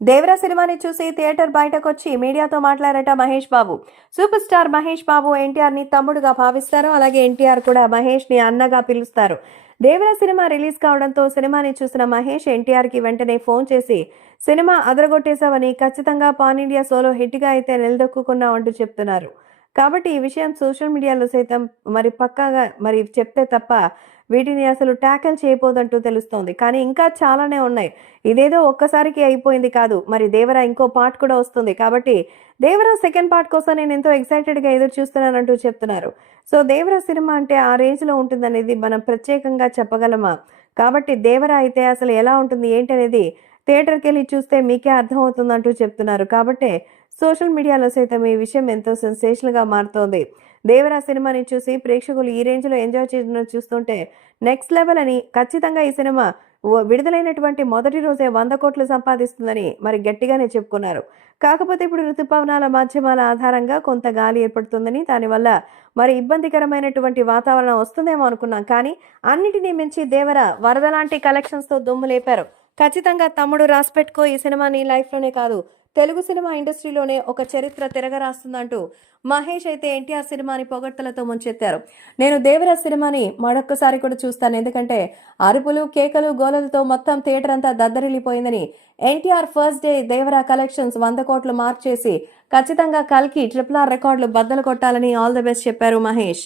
దేవరా సినిమాని చూసి థియేటర్ బయటకు వచ్చి మీడియాతో మాట్లాడట మహేష్ బాబు. సూపర్ స్టార్ మహేష్ బాబు ఎన్టీఆర్ని తమ్ముడుగా భావిస్తారు. అలాగే ఎన్టీఆర్ కూడా మహేష్ని అన్నగా పిలుస్తారు. దేవరా సినిమా రిలీజ్ కావడంతో సినిమాని చూసిన మహేష్ ఎన్టీఆర్కి వెంటనే ఫోన్ చేసి సినిమా అదరగొట్టేశావని ఖచ్చితంగా పాన్ ఇండియా సోలో హిట్గా అయితే నిలదొక్కున్నావు అంటూ చెప్తున్నారు. కాబట్టి ఈ విషయం సోషల్ మీడియాలో సైతం మరి పక్కాగా మరి చెప్తే తప్ప వీటిని అసలు ట్యాకిల్ చేయబోదంటూ తెలుస్తోంది. కానీ ఇంకా చాలానే ఉన్నాయి. ఇదేదో ఒక్కసారికి అయిపోయింది కాదు. మరి దేవరా ఇంకో పార్ట్ కూడా వస్తుంది. కాబట్టి దేవరా సెకండ్ పార్ట్ కోసం నేను ఎంతో ఎక్సైటెడ్గా ఎదురు చూస్తున్నానంటూ చెప్తున్నారు. సో దేవరా సినిమా అంటే ఆ రేంజ్లో ఉంటుందనేది మనం ప్రత్యేకంగా చెప్పగలమా? కాబట్టి దేవరా అయితే అసలు ఎలా ఉంటుంది? ఏంటనేది థియేటర్కి వెళ్ళి చూస్తే మీకే అర్థమవుతుందంటూ చెప్తున్నారు. కాబట్టే సోషల్ మీడియాలో సైతం ఈ విషయం ఎంతో సెన్సేషన్గా మారుతోంది. దేవరా సినిమాని చూసి ప్రేక్షకులు ఈ రేంజ్లో ఎంజాయ్ చేయడం చూస్తుంటే నెక్స్ట్ లెవెల్ అని ఖచ్చితంగా ఈ సినిమా విడుదలైనటువంటి మొదటి రోజే వంద కోట్లు సంపాదిస్తుందని మరి గట్టిగానే చెప్పుకున్నారు. కాకపోతే ఇప్పుడు ఋతుపవనాల మాధ్యమాల ఆధారంగా కొంత గాలి ఏర్పడుతుందని దానివల్ల మరి ఇబ్బందికరమైనటువంటి వాతావరణం వస్తుందేమో అనుకున్నాం. కానీ అన్నిటినీ మించి దేవర వరద లాంటి కలెక్షన్స్తో దుమ్ము లేపారు. ఖచ్చితంగా తమ్ముడు రాసిపెట్టుకో ఈ సినిమాని లైఫ్లోనే కాదు. తెలుగు సినిమా ఇండస్ట్రీలోనే ఒక చరిత్ర తిరగరాస్తుందంటూ మహేష్ అయితే ఎన్టీఆర్ సినిమాని పొగడ్తలతో ముంచెత్తారు. నేను దేవరాజ్ సినిమాని మరొక్కసారి కూడా చూస్తాను. ఎందుకంటే అరుపులు కేకలు గోలలతో మొత్తం థియేటర్ అంతా దద్దరిల్లిపోయిందని NTR first day Devara collections వంద కోట్లు మార్క్ చేసి ఖచ్చితంగా కల్కి ట్రిపుల్ ఆర్ రికార్డులు బద్దలు కొట్టాలని ఆల్ ది బెస్ట్ చెప్పారు మహేష్.